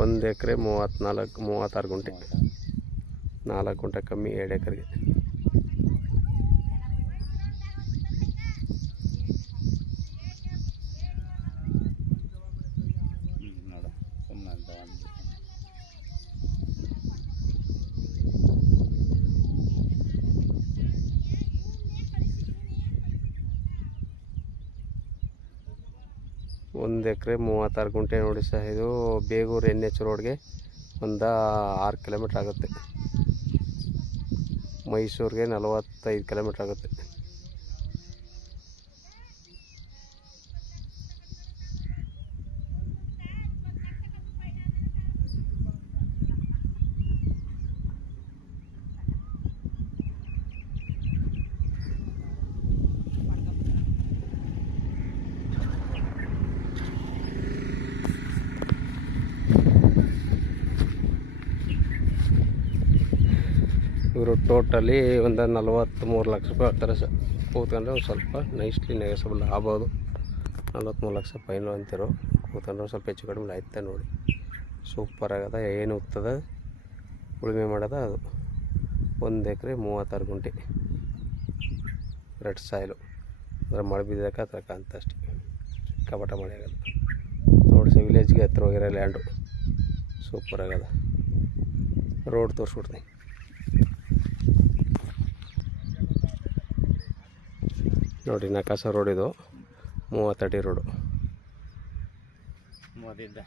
1 ಎಕರೆ 36 ಗುಂಟೆ, 4 ಗುಂಟೆ ಕಮ್ಮಿ 2 ಎಕರೆಗೆ. ಒಂದು ಎಕರೆ 36 ಗುಂಟೆ ನೋಡಿ ಸಹ. ಇದು ಬೇಗೂರು NH ರೋಡ್ಗೆ ಒಂದು 6 ಕಿಲೋಮೀಟ್ರ್ ಆಗುತ್ತೆ. ಮೈಸೂರಿಗೆ 45 ಕಿಲೋಮೀಟ್ರ್ ಆಗುತ್ತೆ. ಇವರು ಟೋಟಲಿ ಒಂದು 43 ಲಕ್ಷ ರೂಪಾಯಿ ಹೇಳ್ತಾರೆ ಸರ್. ಕೂತ್ಕೊಂಡ್ರೆ ಒಂದು ಸ್ವಲ್ಪ ನೈಸ್ಲಿ ನೆಗೆಸಬಲ್ ಆಗ್ಬೋದು. 43 ಲಕ್ಷ ಫೈನಲ್ ಅಂತಿರೋ. ಕೂತ್ಕೊಂಡ್ರೆ ಸ್ವಲ್ಪ ಹೆಚ್ಚು ಕಡಿಮೆ ಆಯ್ತಾ ನೋಡಿ. ಸೂಪರ್ ಆಗದ. ಏನು ಹೋಗ್ತದ ಉಳುಮೆ ಮಾಡೋದ ಅದು. 1 ಎಕರೆ 36 ಗುಂಟೆ ರೆಡ್ ಸಾಯಿಲು. ಅದರ ಮಳೆ ಬಿದ್ದಕ್ಕ ಆ ಥರ ಕಾಣ್ತ ಅಷ್ಟೇ. ಕಪಟ ಮಳೆ ಆಗಲ್ಲ ನೋಡಿ ಸರ್. ವಿಲೇಜ್ಗೆ ಹತ್ರ ಹೋಗಿರೋ ಲ್ಯಾಂಡು ಸೂಪರ್ ಆಗದ. ರೋಡ್ ತೋರಿಸ್ಬಿಡ್ತೀನಿ ನೋಡಿ. ನಕಾಸ ರೋಡ್ ಇದು, 30 ಅಡಿ ರೋಡು. 33